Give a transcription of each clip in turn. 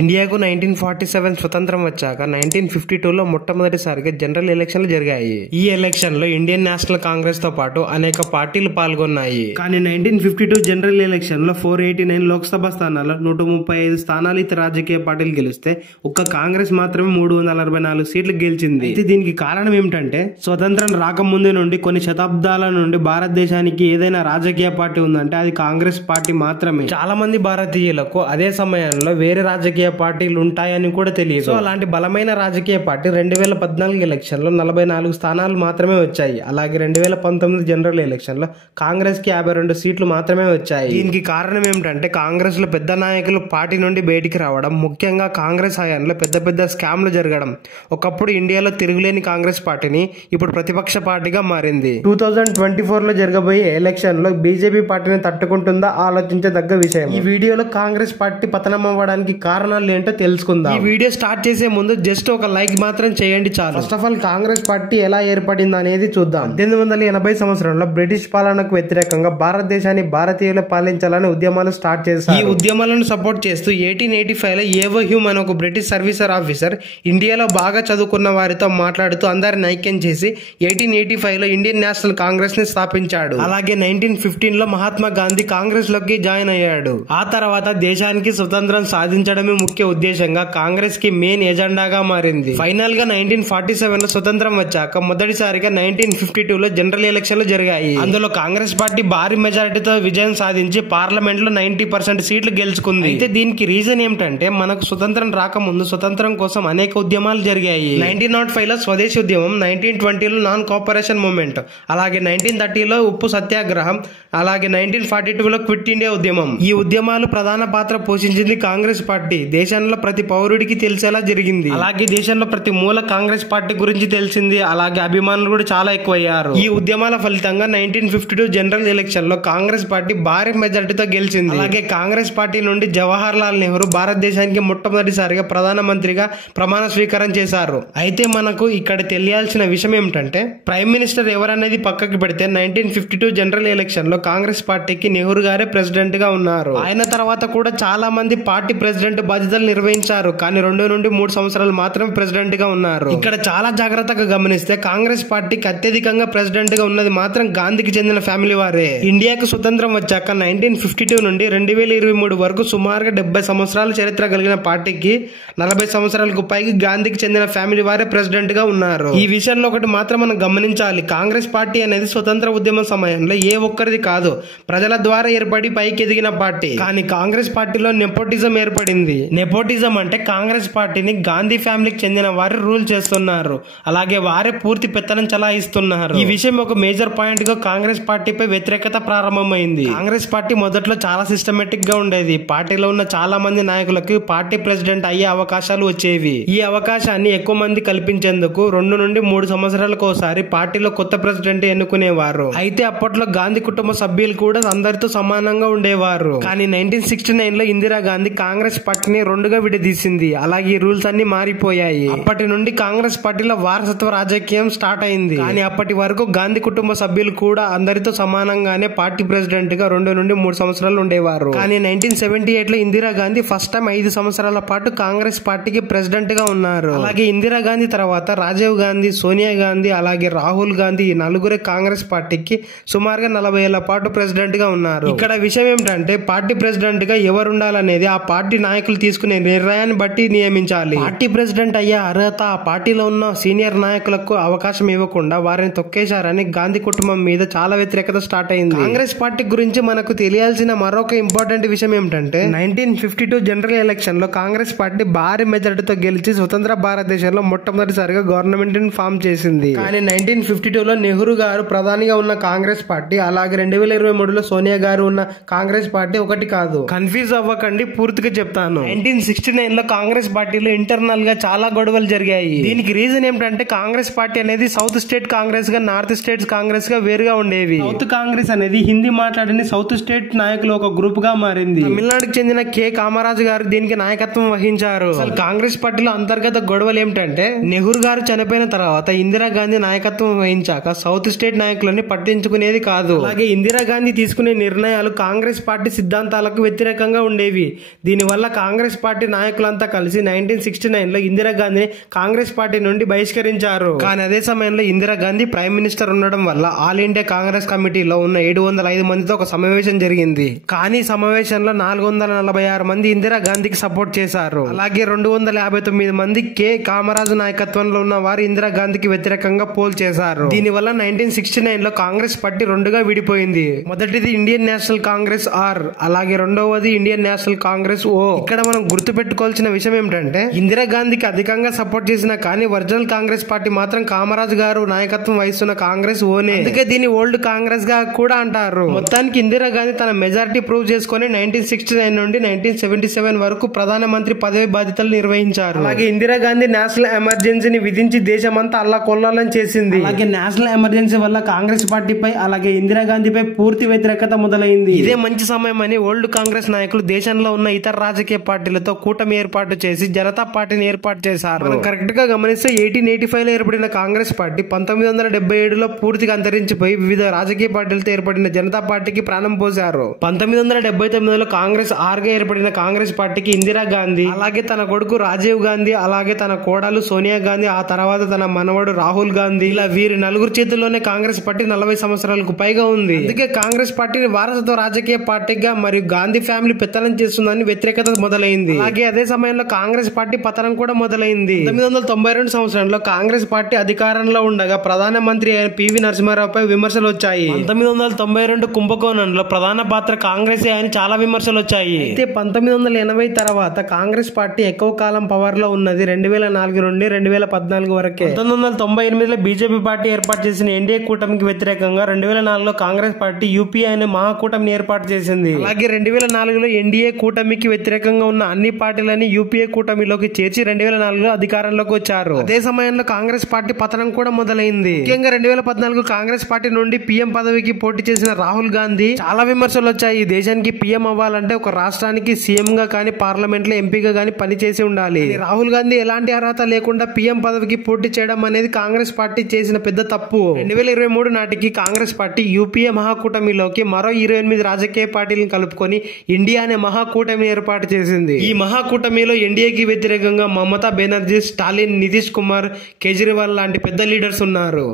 ఇండియాకు 1947 స్వతంత్రం వచ్చాక 1952లో మొట్టమొదటిసారిగా జనరల్ ఎలక్షన్లు జరిగాయి. ఈ ఎలక్షన్ లో ఇండియన్ నేషనల్ కాంగ్రెస్ తో పాటు అనేక పార్టీలు పాల్గొన్నాయి. కానీ 1952 జనరల్ ఎలక్షన్ లో 489 లోక్సభ స్థానాల్లో 135 స్థానాలు ఇతర రాజకీయ పార్టీలు గెలిస్తే ఒక్క కాంగ్రెస్ మాత్రమే 364 సీట్లు గెలిచింది. అయితే దీనికి కారణం ఏమిటంటే స్వతంత్రం రాకముందు నుండి కొన్ని శతాబ్దాల నుండి భారతదేశానికి ఏదైనా రాజకీయ పార్టీ ఉందంటే అది కాంగ్రెస్ పార్టీ మాత్రమే. చాలా మంది భారతీయులకు అదే సమయంలో వేరే రాజకీయ పార్టీలు ఉంటాయని కూడా తెలియదు. సో అలాంటి బలమైన రాజకీయ పార్టీ 2014 ఎలక్షన్ లో 44 స్థానాలు మాత్రమే వచ్చాయి. అలాగే 2019 జనరల్ ఎలక్షన్ లో కాంగ్రెస్ కి 52 సీట్లు మాత్రమే వచ్చాయి. దీనికి కారణం ఏమిటంటే కాంగ్రెస్ లో పెద్ద నాయకులు పార్టీ నుండి బయటికి రావడం, ముఖ్యంగా కాంగ్రెస్ హయాంలో పెద్ద పెద్ద స్కామ్లు జరగడం. ఒకప్పుడు ఇండియాలో తిరుగులేని కాంగ్రెస్ పార్టీని ఇప్పుడు ప్రతిపక్ష పార్టీగా మారింది. 2024 లో జరగబోయే ఎలక్షన్ లో బీజేపీ పార్టీని తట్టుకుంటుందా ఆలోచించదగ్గ విషయం. ఈ వీడియోలో కాంగ్రెస్ పార్టీ పతనం అవ్వడానికి కారణాలు ఏంటో తెలుసుకుందాం. ఈ వీడియో స్టార్ట్ చేసే ముందు జస్ట్ ఒక లైక్ మాత్రం చేయండి చాలు. First of all Congress party ఎలా ఏర్పడింది అనేది చూద్దాం. 1880 సంవత్సరంలో బ్రిటిష్ పాలనకు వ్యతిరేకంగా భారతదేశాన్ని భారతీయులు పాలించాలని ఉద్యమాలు స్టార్ట్ చేశారు. ఈ ఉద్యమాలను సపోర్ట్ చేస్తూ 1885 లో ఏవో హ్యూమ్ అనే ఒక బ్రిటిష్ సర్వీసర్ ఆఫీసర్ ఇండియాలో బాగా చదువుకున్న వారితో మాట్లాడుతూ అందరిని ఐక్యం చేసి 1885 లో ఇండియన్ నేషనల్ కాంగ్రెస్ ని స్థాపించాడు. అలాగే 1915 లో మహాత్మా గాంధీ కాంగ్రెస్ లోకి జాయిన్ అయ్యాడు. ఆ తర్వాత దేశానికి స్వతంత్రం సాధించడమే ముఖ్య ఉద్దేశంగా కాంగ్రెస్ కి మెయిన్ ఎజెండాగా మారింది. ఫైనల్ గా 1947 లో స్వతంత్రం వచ్చాక మొదటిసారిగా 1952 లో జనరల్ ఎలక్షన్లు జరిగాయి. అందులో కాంగ్రెస్ పార్టీ భారీ మెజారిటీతో విజయం సాధించి పార్లమెంట్ లో 90% సీట్లు గెలుచుకుంది. అయితే దీనికి రీజన్ ఏమిటంటే మనకు స్వతంత్రం రాకముందు స్వతంత్రం కోసం అనేక ఉద్యమాలు జరిగాయి. 1905 లో స్వదేశీ ఉద్యమం, 1920 లో నాన్ కోఆపరేషన్ మూవ్మెంట్, అలాగే 1930 లో ఉప్పు సత్యాగ్రహం, అలాగే 1942 లో క్విట్ ఇండియా ఉద్యమం. ఈ ఉద్యమాలు ప్రధాన పాత్ర పోషించింది కాంగ్రెస్ పార్టీ. దేశంలో ప్రతి పౌరుడికి తెలిసేలా జరిగింది. అలాగే దేశంలో ప్రతి మూల కాంగ్రెస్ పార్టీ గురించి తెలిసింది. అలాగే అభిమానులు కూడా చాలా ఎక్కువయ్యారు. ఈ ఉద్యమాల ఫలితంగా 1952 జనరల్ ఎలక్షన్ లో కాంగ్రెస్ పార్టీ భారీ మెజారిటీతో గెలిచింది. అలాగే కాంగ్రెస్ పార్టీ నుండి జవహర్ లాల్ నెహ్రూ భారతదేశానికి మొట్టమొదటిసారిగా ప్రధానమంత్రిగా ప్రమాణ స్వీకారం చేశారు. అయితే మనకు ఇక్కడ తెలియాల్సిన విషయం ఏమిటంటే ప్రైమ్ మినిస్టర్ ఎవరనేది పక్కకి పెడితే 1952 జనరల్ ఎలక్షన్ లో కాంగ్రెస్ పార్టీకి నెహ్రూ గారే ప్రెసిడెంట్ గా ఉన్నారు. ఆయన తర్వాత కూడా చాలా మంది పార్టీ ప్రెసిడెంట్ బాధ్యతలు నిర్వహించారు. కానీ 2 నుండి 3 సంవత్సరాలు మాత్రమే ప్రెసిడెంట్ గా ఉన్నారు. ఇక్కడ చాలా జాగ్రత్తగా గమనిస్తే కాంగ్రెస్ పార్టీకి అత్యధికంగా ప్రెసిడెంట్ గా ఉన్నది మాత్రం గాంధీకి చెందిన ఫ్యామిలీ వారే. ఇండియాకు స్వతంత్రం వచ్చాక 1952 నుండి 2023 వరకు సుమారుగా 70 సంవత్సరాల చరిత్ర కలిగిన పార్టీకి 40 సంవత్సరాలకు పైకి గాంధీకి చెందిన ఫ్యామిలీ వారే ప్రెసిడెంట్ గా ఉన్నారు. ఈ విషయంలో ఒకటి మాత్రం మనం గమనించాలి. కాంగ్రెస్ పార్టీ అనేది స్వతంత్ర ఉద్యమ సమయంలో ఏ ఒక్కరిది కాదు, ప్రజల ద్వారా ఏర్పడి పైకి ఎదిగిన పార్టీ. కానీ కాంగ్రెస్ పార్టీలో నెపోటిజం ఏర్పడింది. నెపోటిజం అంటే కాంగ్రెస్ పార్టీని గాంధీ ఫ్యామిలీకి చెందిన వారు రూల్ చేస్తున్నారు. అలాగే వారే పూర్తి పెత్తనం చలాయిస్తున్నారు. ఈ విషయం ఒక మేజర్ పాయింట్ గా కాంగ్రెస్ పార్టీపై వ్యతిరేకత ప్రారంభమైంది. కాంగ్రెస్ పార్టీ మొదట్లో చాలా సిస్టమేటిక్ గా ఉండేది. పార్టీలో ఉన్న చాలా మంది నాయకులకు పార్టీ ప్రెసిడెంట్ అయ్యే అవకాశాలు వచ్చేవి. ఈ అవకాశాన్ని ఎక్కువ మంది కల్పించేందుకు 2 నుండి 3 సంవత్సరాలకు ఒకసారి పార్టీలో కొత్త ప్రెసిడెంట్ ఎన్నుకునేవారు. అయితే అప్పట్లో గాంధీ కుటుంబ సభ్యులు కూడా అందరితో సమానంగా ఉండేవారు. కానీ 1969 లో ఇందిరాగాంధీ కాంగ్రెస్ పార్టీని 2గా విడదీసింది. అలాగే ఈ రూల్స్ అన్ని మారిపోయాయి. అప్పటి నుండి కాంగ్రెస్ పార్టీలో వారసత్వ రాజకీయం స్టార్ట్ అయింది. కానీ అప్పటి వరకు గాంధీ కుటుంబ సభ్యులు కూడా అందరితో సమానంగానే పార్టీ ప్రెసిడెంట్ గా 2 నుండి 3 సంవత్సరాలు ఉండేవారు. కానీ 1978 లో ఇందిరాగాంధీ ఫస్ట్ టైం 5 సంవత్సరాల పాటు కాంగ్రెస్ పార్టీకి ప్రెసిడెంట్ గా ఉన్నారు. అలాగే ఇందిరాగాంధీ తర్వాత రాజీవ్ గాంధీ, సోనియా గాంధీ, అలాగే రాహుల్ గాంధీ ఈ నలుగురే కాంగ్రెస్ పార్టీకి సుమారుగా 40 ఏళ్ల పాటు ప్రెసిడెంట్ గా ఉన్నారు. ఇక్కడ విషయం ఏమిటంటే పార్టీ ప్రెసిడెంట్ గా ఎవరు ఉండాలనేది ఆ పార్టీ నాయకులు తీసుకునే నిర్ణయాన్ని బట్టి నియమించాలి. పార్టీ ప్రెసిడెంట్ అయ్యే అర్హత ఆ పార్టీలో ఉన్న సీనియర్ నాయకులకు అవకాశం ఇవ్వకుండా వారిని తొక్కేశారని గాంధీ కుటుంబం మీద చాలా వ్యతిరేకత స్టార్ట్ అయింది. కాంగ్రెస్ పార్టీ గురించి మనకు తెలియాల్సిన మరొక ఇంపార్టెంట్ విషయం ఏమిటంటే 1952 జనరల్ ఎలక్షన్ లో కాంగ్రెస్ పార్టీ భారీ మెజారిటీతో గెలిచి స్వతంత్ర భారతదేశంలో మొట్టమొదటిసారిగా గవర్నమెంట్ ని ఫామ్ చేసింది. కానీ 1952 లో నెహ్రూ గారు ప్రధానిగా ఉన్న కాంగ్రెస్ పార్టీ, అలాగే 2023 లో సోనియా గారు ఉన్న కాంగ్రెస్ పార్టీ ఒకటి కాదు. కన్ఫ్యూజ్ అవ్వకండి, పూర్తిగా చెప్తాను. 1969 లో కాంగ్రెస్ పార్టీలో ఇంటర్నల్ గా చాలా గొడవలు జరిగాయి. దీనికి రీజన్ ఏమిటంటే కాంగ్రెస్ పార్టీ అనేది సౌత్ స్టేట్ కాంగ్రెస్ గా, నార్త్ స్టేట్స్ కాంగ్రెస్ గా వేరుగా ఉండేవి. సౌత్ కాంగ్రెస్ అనేది హిందీ మాట్లాడని సౌత్ స్టేట్ నాయకులు ఒక గ్రూప్ గా మారింది. తమిళనాడుకు చెందిన కె కామరాజ్ గారు దీనికి నాయకత్వం వహించారు. అసలు కాంగ్రెస్ పార్టీలో అంతర్గత గొడవలు ఏమిటంటే నెహ్రూ గారు చనిపోయిన తర్వాత ఇందిరాగాంధీ నాయకత్వం వహించాక సౌత్ స్టేట్ నాయకులని పట్టించుకునేది కాదు. అలాగే ఇందిరాగాంధీ తీసుకునే నిర్ణయాలు కాంగ్రెస్ పార్టీ సిద్ధాంతాలకు వ్యతిరేకంగా ఉండేవి. దీనివల్ల కాంగ్రెస్ కాంగ్రెస్ పార్టీ నాయకులంతా కలిసి 1969 లో ఇందిరాగాంధీని కాంగ్రెస్ పార్టీ నుండి బహిష్కరించారు. కానీ అదే సమయంలో ఇందిరాగాంధీ ప్రైమ్ మినిస్టర్ ఉండడం వల్ల ఆల్ ఇండియా కాంగ్రెస్ కమిటీలో ఉన్న 705 మందితో ఒక సమావేశం జరిగింది. కానీ సమావేశంలో 446 మంది ఇందిరాగాంధీకి సపోర్ట్ చేశారు. అలాగే 259 మంది కె కామరాజు నాయకత్వంలో ఉన్న వారు ఇందిరాగాంధీకి వ్యతిరేకంగా పోల్ చేశారు. దీనివల్ల 1969 లో కాంగ్రెస్ పార్టీ రెండుగా విడిపోయింది. మొదటిది ఇండియన్ నేషనల్ కాంగ్రెస్ ఆర్, అలాగే రెండవది ఇండియన్ నేషనల్ కాంగ్రెస్ ఓ. ఇక్కడ మనం గుర్తు పెట్టుకోవాల్సిన విషయం ఏమిటంటే ఇందిరాగాంధీకి అధికంగా సపోర్ట్ చేసిన కానీ ఒరిజినల్ కాంగ్రెస్ పార్టీ మాత్రం కామరాజ్ గారు నాయకత్వం వహిస్తున్న కాంగ్రెస్ ఓనే. అందుకే దీన్ని ఓల్డ్ కాంగ్రెస్ గా కూడా అంటారు. మొత్తానికి ఇందిరాగాంధీ తన మెజారిటీ ప్రూవ్ చేసుకుని 1969 నుండి 1977 వరకు ప్రధానమంత్రి పదవి బాధ్యతలు నిర్వహించారు. అలాగే ఇందిరాగాంధీ నేషనల్ ఎమర్జెన్సీని విధించి దేశమంతా అల్లకొల్లాలని చేసింది. అలాగే నేషనల్ ఎమర్జెన్సీ వల్ల కాంగ్రెస్ పార్టీపై అలాగే ఇందిరాగాంధీపై పూర్తి వ్యతిరేకత మొదలైంది. ఇదే మంచి సమయం అని ఓల్డ్ కాంగ్రెస్ నాయకులు దేశంలో ఉన్న ఇతర రాజకీయ పార్టీలతో కూటమి ఏర్పాటు చేసి జనతా పార్టీని ఏర్పాటు చేశారు. మనం కరెక్ట్ గా గమనిస్తే 1885 లో ఏర్పడిన కాంగ్రెస్ పార్టీ 1977లో పూర్తిగా అంతరించిపోయి వివిధ రాజకీయ పార్టీలతో ఏర్పడిన జనతా పార్టీకి ప్రాణం పోశారు. 1979లో కాంగ్రెస్ ఆర్ గా ఏర్పడిన కాంగ్రెస్ పార్టీకి ఇందిరాగాంధీ, అలాగే తన కొడుకు రాజీవ్ గాంధీ, అలాగే తన కోడలు సోనియా గాంధీ, ఆ తర్వాత తన మనవడు రాహుల్ గాంధీ, ఇలా వీరి నలుగురు చేతుల్లోనే కాంగ్రెస్ పార్టీ 40 సంవత్సరాలకు పైగా ఉంది. అందుకే కాంగ్రెస్ పార్టీని వారసత్వ రాజకీయ పార్టీగా మరియు గాంధీ ఫ్యామిలీ పెత్తనం చేస్తుందని వ్యతిరేకత మొదలైంది. అలాగే అదే సమయంలో కాంగ్రెస్ పార్టీ పతనం కూడా మొదలైంది. 1992 సంవత్సరంలో కాంగ్రెస్ పార్టీ అధికారంలో ఉండగా ప్రధానమంత్రి అయిన పివి నరసింహారావుపై విమర్శలు వచ్చాయి. 1992 కుంభకోణంలో ప్రధాన పాత్ర కాంగ్రెస్ అని చాలా విమర్శలు వచ్చాయి. అయితే 1980 తర్వాత కాంగ్రెస్ పార్టీ ఎక్కువ కాలం పవర్ లో ఉన్నది 2004 నుండి 2014 వరకే. 1998లో బీజేపీ పార్టీ ఏర్పాటు చేసిన ఎన్డీఏ కూటమికి వ్యతిరేకంగా 2004లో కాంగ్రెస్ పార్టీ యూపీఏ అనే మహాకూటమిని ఏర్పాటు చేసింది. అలాగే 2004లో ఎన్డీఏ కూటమికి వ్యతిరేకంగా ఉన్న అన్ని పార్టీలని యూపీఏ కూటమిలోకి చేర్చి 2004లో అధికారంలోకి వచ్చారు. అదే సమయంలో కాంగ్రెస్ పార్టీ పతనం కూడా మొదలైంది. ముఖ్యంగా 2014 కాంగ్రెస్ పార్టీ నుండి పీఎం పదవికి పోటీ చేసిన రాహుల్ గాంధీ చాలా విమర్శలు వచ్చాయి. ఈ దేశానికి పీఎం అవ్వాలంటే ఒక రాష్ట్రానికి సీఎం గా కానీ పార్లమెంట్ లో ఎంపీగా కానీ పనిచేసి ఉండాలి. రాహుల్ గాంధీ ఎలాంటి అర్హత లేకుండా పీఎం పదవికి పోటీ చేయడం అనేది కాంగ్రెస్ పార్టీ చేసిన పెద్ద తప్పు. 2023 నాటికి కాంగ్రెస్ పార్టీ యూపీఏ మహాకూటమిలోకి మరో 28 రాజకీయ పార్టీలను కలుపుకొని ఇండియా అనే మహాకూటమిని ఏర్పాటు చేసింది. ఈ మహాకూటమిలో ఎన్డీఏకి వ్యతిరేకంగా మమతా బెనర్జీ, స్టాలిన్, నితీష్ కుమార్, కేజ్రీవాల్ లాంటి పెద్ద లీడర్స్ ఉన్నారు.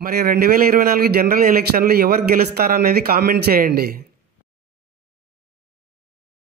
మరి 2024 జనరల్ ఎలక్షన్లో ఎవరు గెలుస్తారనేది కామెంట్ చేయండి.